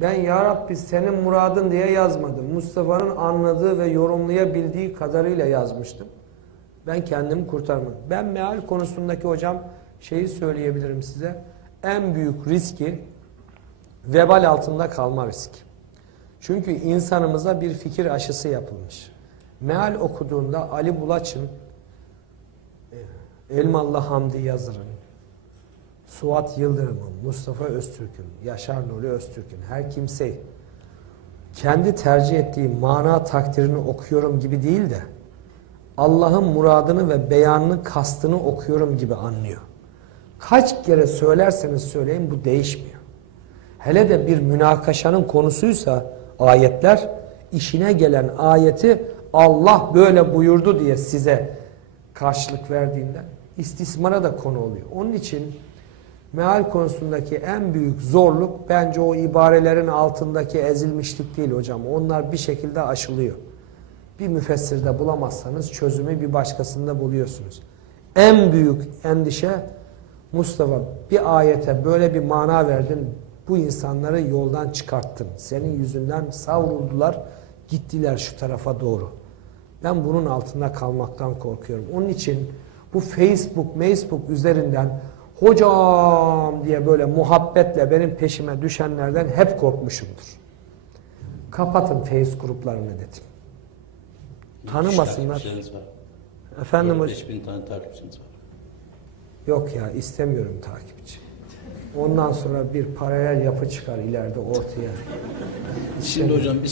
Ben Ya Rabbi senin muradın diye yazmadım. Mustafa'nın anladığı ve yorumlayabildiği kadarıyla yazmıştım. Ben kendimi kurtarmadım. Ben meal konusundaki hocam şeyi söyleyebilirim size. En büyük riski vebal altında kalma riski. Çünkü insanımıza bir fikir aşısı yapılmış. Meal okuduğunda Ali Bulaç'ın Elmalı Hamdi Yazır'ın Suat Yıldırım'ın, Mustafa Öztürk'ün, Yaşar Nuri Öztürk'ün her kimse kendi tercih ettiği mana takdirini okuyorum gibi değil de Allah'ın muradını ve beyanını, kastını okuyorum gibi anlıyor. Kaç kere söylerseniz söyleyin bu değişmiyor. Hele de bir münakaşanın konusuysa ayetler, işine gelen ayeti Allah böyle buyurdu diye size karşılık verdiğinde istismara da konu oluyor. Onun için meal konusundaki en büyük zorluk bence o ibarelerin altındaki ezilmişlik değil hocam. Onlar bir şekilde aşılıyor. Bir müfessirde bulamazsanız çözümü bir başkasında buluyorsunuz. En büyük endişe Mustafa bir ayete böyle bir mana verdin. Bu insanları yoldan çıkarttın. Senin yüzünden savruldular, gittiler şu tarafa doğru. Ben bunun altında kalmaktan korkuyorum. Onun için bu Facebook, Facebook üzerinden hocam diye böyle muhabbetle benim peşime düşenlerden hep korkmuşumdur. Kapatın Face gruplarını dedim. Tanımasınlar. Efendim hocam. 5 bin tane takipçiniz var. Yok ya istemiyorum takipçi. Ondan sonra bir paralel yapı çıkar ileride ortaya. Şimdi hocam biz